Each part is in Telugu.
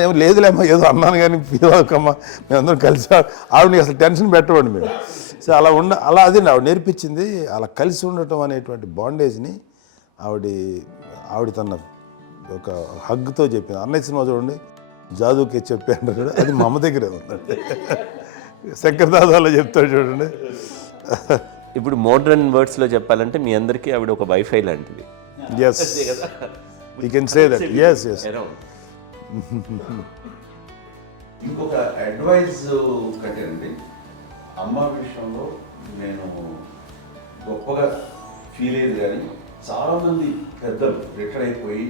ఏం లేదులేమ్మా, ఏదో అన్నాను కానీ ఫీల్ అవ్వకమ్మా, మేమందరం కలిసి ఆవిడని అసలు టెన్షన్ పెట్టవండి మేము. సో అలా అలా అది ఆవిడ నేర్పించింది. అలా కలిసి ఉండటం అనేటువంటి బాండేజ్ని ఆవిడ తన ఒక హగ్తో చెప్పింది. అన్నయ్య సినిమా చూడండి, జాదూకే చెప్పాను కూడా, అది మా అమ్మ దగ్గరే ఉందండి. శంకర్ దాదాలో చెప్తాడు చూడండి. ఇప్పుడు మోడ్రన్ వర్డ్స్లో చెప్పాలంటే మీ అందరికీ ఆవిడ ఒక వైఫై లాంటిది. Yes, you can say that. Yes yes. ఇంకొక అడ్వైజ్ కట్టండి, అమ్మ విషయంలో నేను గొప్పగా ఫీల్ అయ్యేది. కానీ చాలామంది పెద్దలు రిటైర్ అయిపోయి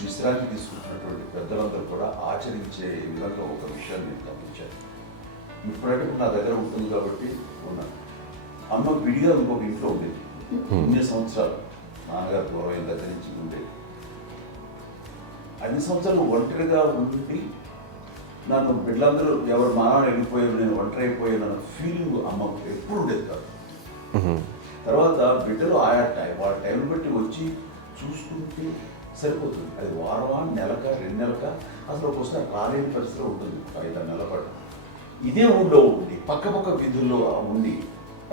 విశ్రాంతి తీసుకుంటున్నటువంటి పెద్దలందరూ కూడా ఆచరించే విధంగా ఒక విషయాన్ని నేను గమనించాను. ఇప్పుడంటే నా దగ్గర ఉంటుంది కాబట్టి ఉన్నాను. అమ్మ విడిగా ఇంకొక ఇంట్లో ఉండేది. ఎన్ని సంవత్సరాలు నాన్నగారు దూరం దగ్గర నుంచి ఉండేది. 5 సంవత్సరాలు ఒంటరిగా ఉండి నన్ను బిడ్డలందరూ ఎవరు మానవుని వెళ్ళిపోయారు, నేను ఒంటరి అయిపోయాను అన్న ఫీలింగ్ అమ్మకు ఎప్పుడు ఉండేది కాదు. తర్వాత బిడ్డలు వాళ్ళ టైం బట్టి వచ్చి చూసుకుంటే సరిపోతుంది. అది వారమా, నెలక, 2 నెలక, అసలు ఒకసారి రాలేని పరిస్థితిలో ఉంటుంది. 5-6 నెలల పాటు ఇదే ఊళ్ళో ఉండి పక్క విధుల్లో ఉండి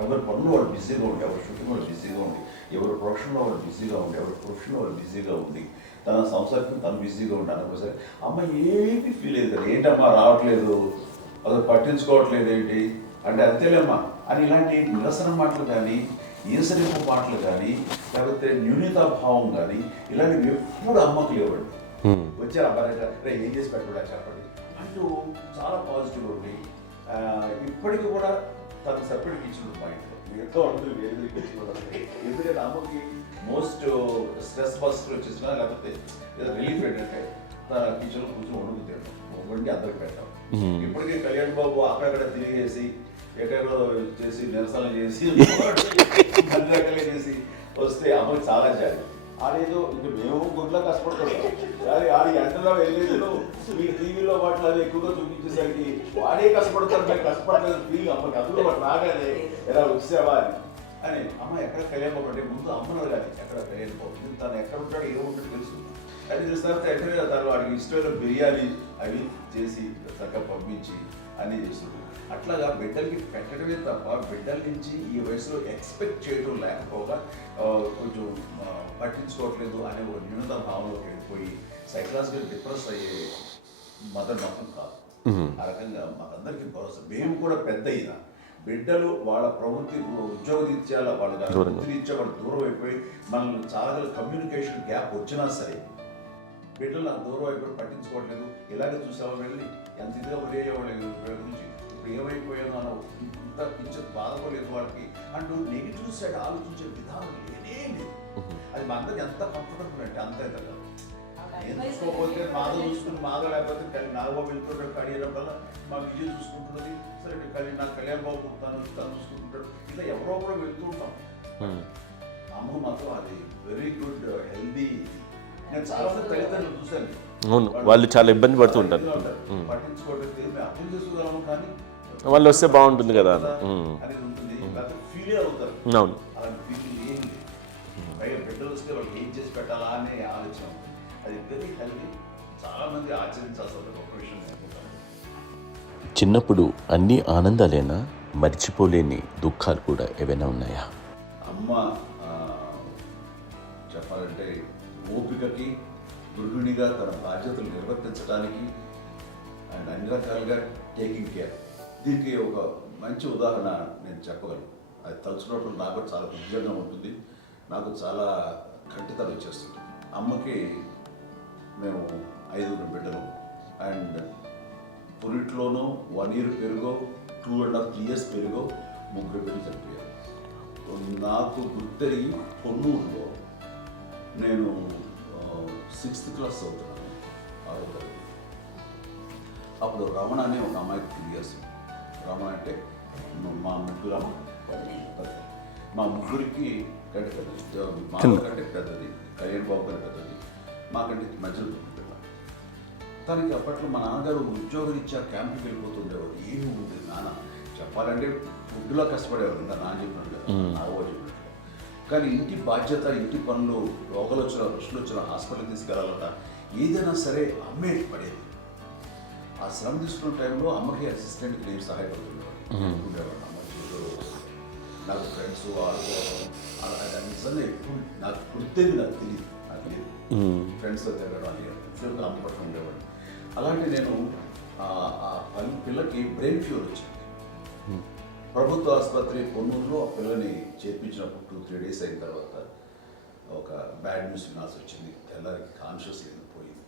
ఎవరి పనులు వాళ్ళు బిజీగా ఉండి, ఎవరి షూటింగ్ వాళ్ళు బిజీగా ఉండి, ఎవరి ప్రొఫెషన్లో వాళ్ళు బిజీగా ఉండి, ఎవరి ప్రొఫెషన్లో వాళ్ళు బిజీగా ఉండి, తన సంసారం తను బిజీగా ఉంటాను. సరే అమ్మ ఏమి ఫీల్ అయ్యేది కదా, ఏంటమ్మా రావట్లేదు, అసలు పట్టించుకోవట్లేదు ఏంటి అంటే, అంతేలేమ్మా అని ఇలాంటి నిరసన మాటలు కానీ, ఈసరింపు మాటలు కానీ, లేకపోతే న్యూనతాభావం కానీ ఇలాంటివి ఎప్పుడు అమ్మకు లేవండి. వచ్చారు అబ్బాయి ఏం చేసి పెట్టడా చెప్పండి అంటూ చాలా పాజిటివ్ ఉండి, ఇప్పటికీ కూడా తను సపరేట్ కిచెన్ మా ఇంట్లో ఎంతో అందరూ వేరే కిచెన్. ఎందుకంటే అమ్మకి మోస్ట్ స్ట్రెస్ బస్టర్ వచ్చేసినా లేకపోతే రిలీఫ్ ఏంటంటే తన కిచెన్లో కూర్చొని వండి అందరికి పెట్టాం. ఇప్పటికీ కళ్యాణ్ బాబు అక్కడక్కడ తిరిగేసి ఎక్కడెక్కడో చేసి నిరసన చేసి అన్ని రకాలుగా చేసి వస్తే అమ్మకి చాలా జాలి. ఆడేదో ఇంక మేము గుడ్లో కష్టపడుతున్నాం కానీ ఆడి ఎంటలో వెళ్ళేదో మీ టీవీలో వాటిలో అది ఎక్కువగా చూపించేసరికి వాడే కష్టపడతారు, మేము కష్టపడలేదు ఫీల్ అమ్మకి. అందులో వాడు రాగానే ఎలా వచ్చావా అని అమ్మ ఎక్కడ కళ్యాణ్ బాబు అంటే ముందు అమ్మను కానీ ఎక్కడ కళ్యాణ్ బాబు తను ఎక్కడ ఉంటాడో ఏముంటుందో తెలుసు. అది తెలిసిన తర్వాత ఎక్కడ తను వాడికి ఇష్టమైన బిర్యానీ అవి చేసి చక్కగా పంపించి అన్నీ చేస్తుంది. అట్లాగా బిడ్డలకి పెట్టడమే తప్ప బిడ్డల నుంచి ఈ వయసులో ఎక్స్పెక్ట్ చేయడం లేకపోగా కొంచెం పట్టించుకోవట్లేదు అనే ఒక న్యూనత భావంలోకి వెళ్ళిపోయి సైకలాజికల్ డిప్రెస్ అయ్యే మదర్ మాత్రం కాదు. ఆ రకంగా మాకందరికీ భరోసా. మేము కూడా పెద్ద అయినా బిడ్డలు వాళ్ళ ప్రవృత్తి ఉద్యోగరీత్యాల వాళ్ళ వృత్తిరీత్యా వాళ్ళు దూరం అయిపోయి మనల్ని చాలా కమ్యూనికేషన్ గ్యాప్ వచ్చినా సరే బిడ్డలు నాకు దూరం అయిపోయి పట్టించుకోవట్లేదు. ఇలాగే చూసావా వెళ్ళి ఎంత ఇదిగా వదిలేయేవాళ్ళు గురించి ఇప్పుడు ఏమైపోయాను అన్న ఇంత కించెం బాధపడలేదు వాళ్ళకి అంటూ నెగిటివ్ సైడ్ ఆలోచించే విధానం లేనే లేదు. అది మా అందరికి ఎంత కంఫర్టబుల్ అంటే అంత కదా. నేర్చుకోకపోతే మాధవ చూసుకుని మాధవ లేకపోతే నాగబాబు వెళ్తుంటాడు కడియడం వల్ల మా విజయ్ చూసుకుంటున్నది. సరే నాకు కళ్యాణ్ బాబు తను చూసుకుంటుంటాడు. ఇట్లా ఎవరో కూడా వెళ్తూ ఉంటాం. అమ్మ మాత్రం అది వెరీ గుడ్ హెల్దీ. నేను చాలా మంది తల్లిదండ్రులు చూశాను, వాళ్ళు చాలా ఇబ్బంది పడుతూ ఉంటారు. పట్టించుకోవట్లేదు, మేము అర్థం చేసుకోగలము కానీ వాళ్ళు వస్తే బాగుంటుంది కదా అనేది ఉంటుంది. ఫీల్ అవుతారు. అవును, అలాంటి ఫీలింగ్ ఏం లేదు. పైగా బిడ్డలు వస్తే వాళ్ళకి ఏం చేసి పెట్టాలా అనే ఆలోచన. అది వెరీ హెల్దీ. చాలా మంది ఆచరించాల్సిన గొప్ప విషయం అనుకుంటాను. చిన్నప్పుడు అన్ని ఆనందాలేనా, మర్చిపోలేని దుఃఖాలు కూడా ఏవైనా ఉన్నాయా? అమ్మ చెప్పాలంటే ఓపికకి, గృహిణిగా తన బాధ్యతలు నిర్వర్తించడానికి అండ్ అన్ని రకాలుగా టేకింగ్ కేర్. దీనికి ఒక మంచి ఉదాహరణ నేను చెప్పగలను. అది తలుచుకోవడం నాకు చాలా ఉద్యోగంగా ఉంటుంది, నాకు చాలా కంటితలు వచ్చేస్తుంది. అమ్మకి మేము 5 బిడ్డలు అండ్ పురిట్లోనూ 1 year పెరుగో 2.5 years పెరుగో 3 బిడ్డలు చనిపోయారు. నాకు గుర్తెరిగి పొన్నూరులో నేను 6th class చదువుతున్నాను, 6వ తరగతి. అప్పుడు రమణ అనే ఒక అమ్మాయికి 2 years. రమణ అంటే మా ముగ్గురికి కంటే పెద్దది, మా కంటే పెద్దది, కళ్యాణ్ బాబు కంటే పెద్దది, మాకంటే మధ్యలో పిల్ల. తనకి అప్పట్లో మా నాన్నగారు ఉద్యోగరీత్యా క్యాంపుకి వెళ్ళిపోతుండేవారు. ఏమి ఉండేది నాన్న చెప్పాలంటే ఫుడ్లో కష్టపడేవారు. ఇంకా నాన్న చెప్పినట్టు నాగబాబు చెప్పినట్టు. కానీ ఇంటి బాధ్యత, ఇంటి పనులు, రోగాలు వచ్చిన రుచులు వచ్చిన హాస్పిటల్కి తీసుకెళ్ళాలట ఏదైనా సరే అమ్మే పడేది. ఆ శ్రమ తీసుకున్న టైంలో అమ్మకి అసిస్టెంట్కి నేను సహాయపడుతున్నాను ఉండేవాడు. అమ్మ చూడరు, నాకు ఫ్రెండ్స్ ఆడుకోవడం అది నిజంగా ఎప్పుడు నాకు గుర్తేది నాకు తెలియదు. ఫ్రెండ్స్తో తిరగడం అని సేపు అమ్మ పట్ల ఉండేవాడు. అలాంటి నేను ఆ పిల్లకి బ్రెయిన్ ఫ్యూర్ వచ్చింది. ప్రభుత్వ ఆసుపత్రి పొన్నూరులో ఆ పిల్లని చేర్పించినప్పుడు 2-3 days అయిన తర్వాత ఒక బ్యాడ్ న్యూస్ వినాల్సి వచ్చింది. తెల్లారికి కాన్షియస్ పోయింది.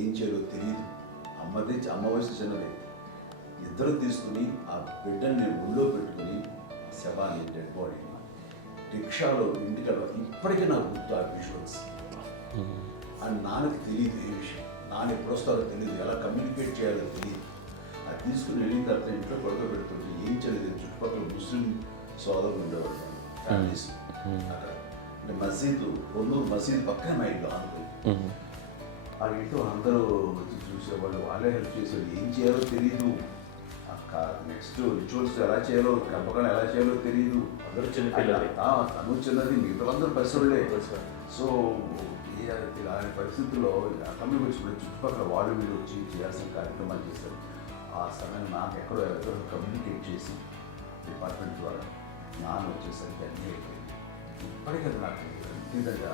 ఏం చేయాలో తెలియదు. అమ్మ వయసు చిన్నది. ఇద్దరు తీసుకుని ఆ బిడ్డని నేను ఒళ్ళో పెట్టుకుని శవాన్ని, డెడ్ బాడీని రిక్షాలో ఇంటికి ఇప్పటికీ నాకు గుర్తు ఆ విజువల్స్. అండ్ నాన్నకి తెలియదు ఏ విషయం, నాన్న ఎప్పుడు వస్తారో తెలియదు, ఎలా కమ్యూనికేట్ చేయాలో తెలియదు. అది తీసుకుని వెళ్ళిన తర్వాత ఇంట్లో పడుకోబెడుతుంటే ఏం చేయలేదు. చుట్టుపక్కల ముస్లిం సోదరులు ఉండేవాళ్ళు, ఫ్యామిలీస్ అక్కడ. అంటే మసీదు, పొన్నూరు మసీదు పక్కన మా ఇంట్లో అనుకుంది. ఆ ఇంట్లో అందరూ వచ్చి చూసేవాళ్ళు, వాళ్ళే హెల్ప్ చేసేవాళ్ళు. ఏం చేయాలో తెలియదు. నెక్స్ట్ రిచువల్స్ ఎలా చేయాలో, కంపకం ఎలా చేయాలో తెలియదు. అందరూ చిన్నపిల్లలే. తను చిన్నది, మిగతా అందరూ పరిసరులే. సో ఇలాంటి పరిస్థితుల్లో కమ్యూనికేషన్ చుట్టుపక్కల వాళ్ళు వీళ్ళు వచ్చి చేయాల్సిన కార్యక్రమాలు చేశారు. ఆ సమయం నాకు ఎక్కడో కమ్యూనికేట్ చేసి డిపార్ట్మెంట్ ద్వారా నాన్న వచ్చేసరికి అన్నీ అయిపోయింది. ఇప్పటికీ నాకు ఇంటిదగ్గర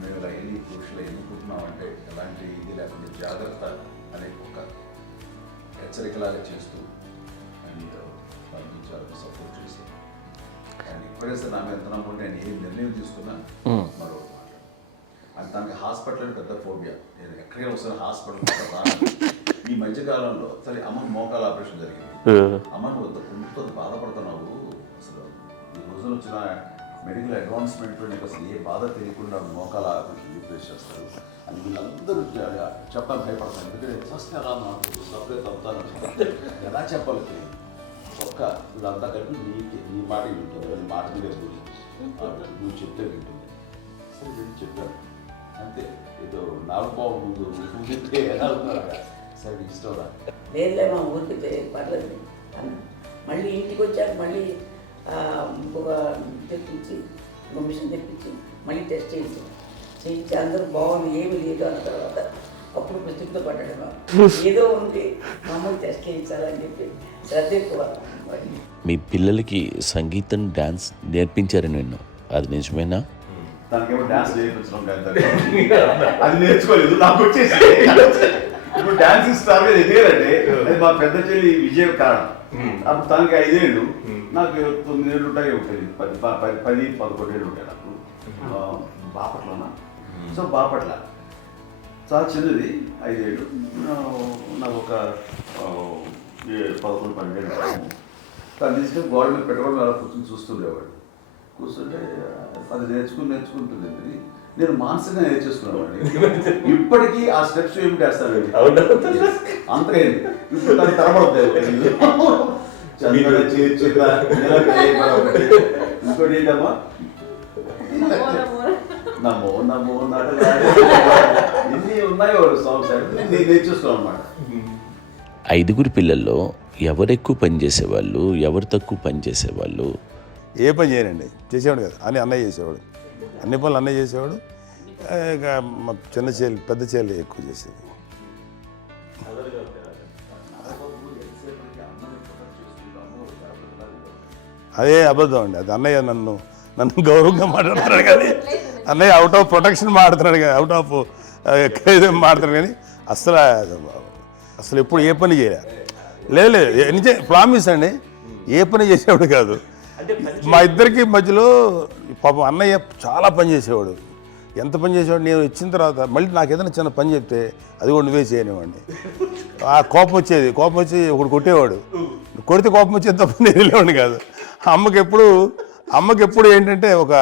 మేము ఇలా ఎన్ని పురుషులు ఎన్నుకుంటున్నామంటే ఎలాంటి ఇది లేకుండా జాగ్రత్త అనే ఒక హెచ్చరికలాగా చేస్తూ అండ్ పంపించాలని సపోర్ట్ చేసి. అండ్ ఇప్పుడైతే నా మీద ఎంత నమ్ముకుంటే నేను ఏం నిర్ణయం తీసుకున్నా మరో మాట. అండ్ తనకి హాస్పిటల్ పెద్ద ఫోబియా. నేను ఎక్కడికి వస్తాను హాస్పిటల్. ఈ మధ్యకాలంలో సరే అమ్మకి మోకాల ఆపరేషన్ జరిగింది. అమ్మను కొంత బాధపడుతున్నావు. అసలు ఈ రోజున వచ్చిన మెడికల్ అడ్వాన్స్మెంట్లో నీకు అసలు ఏ బాధ తెలియకుండా మోకాల ఆపరేషన్ రీప్లేస్ చేస్తారు అని వీళ్ళందరూ చెప్పాలని భయపడతాను. ఎందుకంటే ఫస్ట్ ఎలా నాకు సపరేట్ అవుతాను, ఎలా చెప్పాలి తెలియదు. ఒక్క వీళ్ళంతా కలిపి నీ మాట వింటుంది, వాళ్ళ మాట మీద గురి నువ్వు చెప్తే వింటుంది. సరే నేను చెప్పాను అంతే. ఏదో నాకు బాగుండు చెప్తే ఎలా అవుతున్నారు. సరే ఇష్టం రా లేదులే మా ఊరికి పర్లేదు. మళ్ళీ ఇంటికి వచ్చాక మళ్ళీ ఇంకొక తెప్పించి ఇంకో మిషన్ తెప్పించి మళ్ళీ టెస్ట్ చేయించి అందరూ బాగుంది ఏమీ లేదు అన్న తర్వాత అప్పుడు పుస్తకంతో పడ్డాడు. ఏదో ఉంది మామూలు టెస్ట్ చేయించాలని చెప్పి శ్రద్ధ ఎక్కువ. మీ పిల్లలకి సంగీతం డాన్స్ నేర్పించారని విన్నాను, అది నిజమేనా? తనకేమో డాన్స్ నేర్పించడం అది నేర్చుకోలేదు, నాకు వచ్చేసి. ఇప్పుడు డాన్స్ స్టార్ మీద ఎదిగారంటే అది మా పెద్ద చెల్లి విజయం కారణం. అప్పుడు తనకి 5 ఏళ్ళు, నాకు 9 ఏళ్ళు ఉంటాయి. 10-11 ఏళ్ళు ఉంటాయి నాకు. బాపట్లనా? సో బాపట్ల చాలా చిన్నది, 5 ఏళ్ళు. నాకు ఒక 11-12 ఏళ్ళు. తను తీసుకొని గోడ మీద పెట్టుకోవడం అలా కూర్చొని చూస్తుండేవాడు. కూర్చుంటే అది నేర్చుకుంటుంది. నేను మానసికంగా నేర్చేసుకున్నామండి. ఇప్పటికీ ఆ స్టెప్స్ ఏమిటి వేస్తాను అంతే. ఇప్పుడు దాన్ని తరబడతాయి. ఇంకోటి ఏంటమ్మా, నమో నమో ఎన్ని ఉన్నాయో సాంగ్స్ నేను నేర్చేస్తున్నాను అన్నమాట. 5 పిల్లల్లో ఎవరు ఎక్కువ పని చేసేవాళ్ళు, ఎవరు తక్కువ పని చేసేవాళ్ళు? ఏ పని చేయనండి, చేసేవాడు కదా అని అన్నయ్య చేసేవాడు. అన్ని పనులు అన్నయ్య చేసేవాడు. ఇక మా చిన్న చెల్లి, పెద్ద చెల్లి ఎక్కువ చేసేది. అదే అబద్ధం అండి. అది అన్నయ్య నన్ను గౌరవంగా మాట్లాడుతున్నాడు కానీ అన్నయ్య అవుట్ ఆఫ్ ప్రొటెక్షన్ మాట్లాడుతున్నాడు కానీ, అవుట్ ఆఫ్ మాట్లాడుతున్నాడు కానీ అసలు ఎప్పుడు ఏ పని చేయలే. లేదు ప్రామిస్ అండి, ఏ పని చేసేవాడు కాదు. మా ఇద్దరికి మధ్యలో పాపం అన్నయ్య చాలా పని చేసేవాడు. ఎంత పని చేసేవాడు, నేను ఇచ్చిన తర్వాత మళ్ళీ నాకు ఏదైనా చిన్న పని చెప్తే అది కూడా నువ్వే చేయనివ్వండి. ఆ కోపం వచ్చేది, కోపం వచ్చి ఒకడు కొట్టేవాడు. కొడితే కోపం వచ్చేది తప్ప నేను వెళ్ళేవాడిని కాదు. అమ్మకి ఎప్పుడు ఏంటంటే ఒక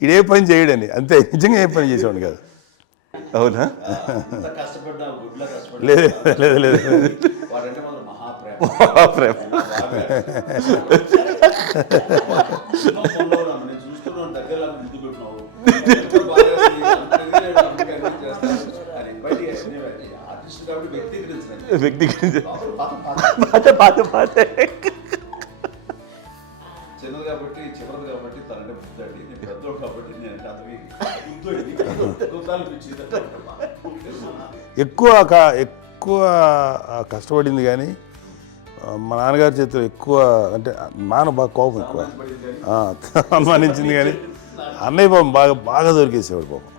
ఇదే పని చేయడని, అంతే. నిజంగా ఏ పని చేసేవాడిని కాదు. అవునా? లేదు లేదు లేదు మహాప్రేమ. చిన్నది కాబట్టి చివరిది కాబట్టి చెప్తానంటే బుద్ధండి, నేను పెద్దోడు కాబట్టి నేను కథవి గుర్తనిపించింది. ఎక్కువ కష్టపడింది కానీ మా నాన్నగారి చేతిలో ఎక్కువ అంటే నాన్న బాగా కోపం ఎక్కువ అనుమానించింది కానీ అన్నయ్య పాపం బాగా దొరికేసేవాడు పాపం.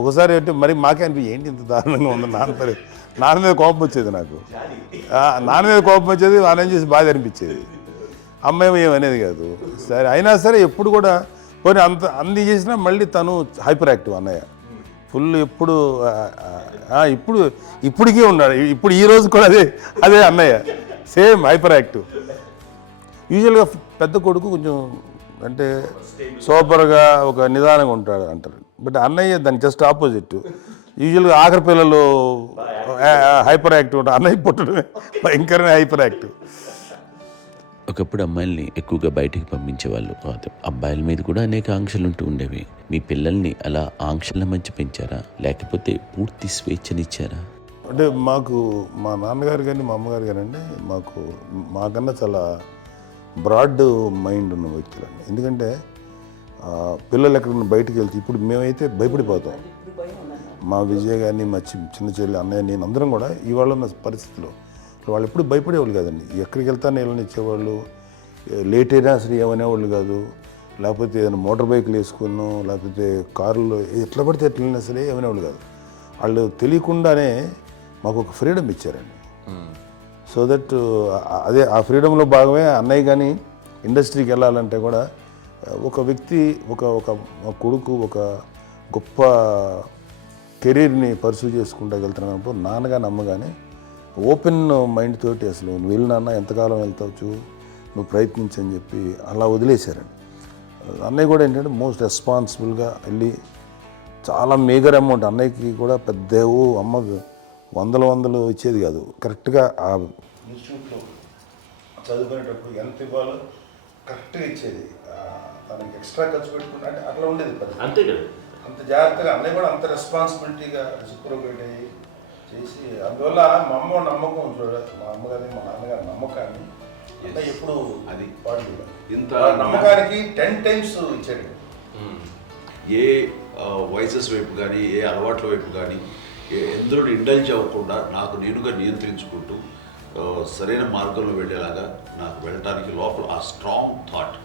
ఒకసారి అంటే మరి మాకే అనిపి ఏంటి ఇంత దారుణంగా ఉంది నాన్న మీద కోపం వచ్చేది నాకు. నాన్న మీద కోపం వచ్చేది, నాన్న చేసి బాధ అనిపించేది. అమ్మాయి ఏమనేది కాదు. సరే అయినా సరే ఎప్పుడు కూడా పోనీ అంది చేసినా మళ్ళీ తను హైపర్ యాక్టివ్ అన్నయ్య ఫుల్. ఇప్పటికీ ఉన్నాడు. ఇప్పుడు ఈ రోజు కూడా అదే అన్నయ్య సేమ్ హైపర్ యాక్టివ్. యూజువల్గా పెద్ద కొడుకు కొంచెం అంటే సూపర్గా ఒక నిదానంగా ఉంటాడు అంటారు. బట్ అన్నయ్య దానికి జస్ట్ ఆపోజిట్. యూజువల్గా ఆఖరి పిల్లలు హైపర్ యాక్టివ్ ఉంటారు, అన్నయ్య పుట్టడమే భయంకరమైన హైపర్ యాక్టివ్. ఒకప్పుడు అమ్మాయిల్ని ఎక్కువగా బయటికి పంపించేవాళ్ళు కాదు, అబ్బాయిల మీద కూడా అనేక ఆంక్షలు ఉంటూ ఉండేవి. మీ పిల్లల్ని అలా ఆంక్షల మధ్య పెంచారా, లేకపోతే పూర్తి స్వేచ్ఛనిచ్చారా? అంటే మాకు మా నాన్నగారు కానీ మా అమ్మగారు కానీ అండి మాకన్నా చాలా బ్రాడ్ మైండ్ ఉన్న వ్యక్తులండి. ఎందుకంటే పిల్లలు ఎక్కడన్నా బయటకు వెళ్తే ఇప్పుడు మేమైతే భయపడిపోతాం. మా విజయ్ కానీ మా చిన్న చెల్లి అన్నయ్య నేను అందరం కూడా ఇవాళ ఉన్న పరిస్థితిలో వాళ్ళు ఎప్పుడు భయపడేవాళ్ళు కాదండి. ఎక్కడికి వెళ్తాను నీళ్ళని ఇచ్చేవాళ్ళు, లేట్ అయినా అసలు ఏమనేవాళ్ళు కాదు. లేకపోతే ఏదైనా మోటార్ బైక్లు వేసుకున్నాం, లేకపోతే కారులో ఎట్లా పడితే ఎట్లయినా సరే ఏమనేవాళ్ళు కాదు. వాళ్ళు తెలియకుండానే మాకు ఒక ఫ్రీడమ్ ఇచ్చారండి. సో దట్ అదే ఆ ఫ్రీడంలో భాగమే అన్నయ్య కానీ ఇండస్ట్రీకి వెళ్ళాలంటే కూడా ఒక వ్యక్తి ఒక కొడుకు ఒక గొప్ప కెరీర్ని పర్సూ చేసుకుంటూ వెళ్తున్నప్పుడు నాన్నగాని అమ్మగానే ఓపెన్ మైండ్ తోటి అసలు నువ్వు వెళ్ళినా ఎంతకాలం వెళ్తావు నువ్వు ప్రయత్నించని చెప్పి అలా వదిలేశారండి. అన్నయ్య కూడా ఏంటంటే మోస్ట్ రెస్పాన్సిబుల్గా వెళ్ళి చాలా మేజర్ అమౌంట్ అన్నయ్యకి కూడా పెద్ద అమ్మకు వందలు ఇచ్చేది కాదు. కరెక్ట్గా ఆ ఇన్స్టిట్యూట్లో చదువుకునేటప్పుడు ఎంత ఇవ్వాలో కరెక్ట్గా ఇచ్చేది. తనకి ఎక్స్ట్రా ఖర్చు పెట్టుకుంటే అంటే అట్లా ఉండేది అంతే కదా. అంత జాగ్రత్తగా అన్నయ్య కూడా అంత రెస్పాన్సిబిలిటీగా రెసిప్రోకేట్ అయ్యి చేసి అందువల్ల మా అమ్మ నమ్మకం మా అమ్మగారి మా నాన్నగారి నమ్మకాన్ని అన్నయ్య ఎప్పుడు అది వాడు ఇంత నమ్మకానికి 10 times ఇచ్చాడు. ఏ వయసెస్ వైపు కానీ ఏ అలవాట్ల వైపు కానీ ఎందులో ఇండల్జ్ అవ్వకుండా నాకు నేనుగా నియంత్రించుకుంటూ సరైన మార్గంలో వెళ్ళేలాగా నాకు వెళ్ళడానికి లోపల ఆ స్ట్రాంగ్ థాట్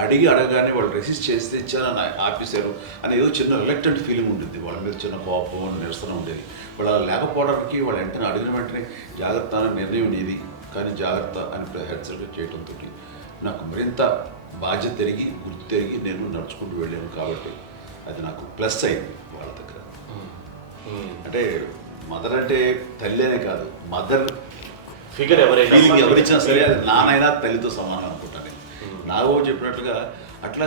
అడగగానే వాళ్ళు రెసిస్ట్ చేస్తే ఇచ్చానని ఆపేశారు అని ఏదో చిన్న రిలక్టెంట్ ఫీలింగ్ ఉంటుంది. వాళ్ళ మీద చిన్న కోపం నిరసన ఉండేది. వాళ్ళు అలా లేకపోవడానికి వాళ్ళు వెంటనే అడిగిన వెంటనే జాగ్రత్త అనే నిర్ణయం నీది కానీ జాగ్రత్త అని హెచ్చరిక చేయడంతో నాకు మరింత బాధ్యత తిరిగి గుర్తు తిరిగి నేను నడుచుకుంటూ వెళ్ళాను. కాబట్టి అది నాకు ప్లస్ అయింది వాళ్ళ దగ్గర. అంటే మదర్ అంటే తల్లి అనే కాదు, మదర్ ఫిగర్ ఫీలింగ్ ఎవరిచ్చినా సరే అది నానైనా తల్లితో సమానం అనుకుంటాను. నాగో చెప్పినట్లుగా అట్లా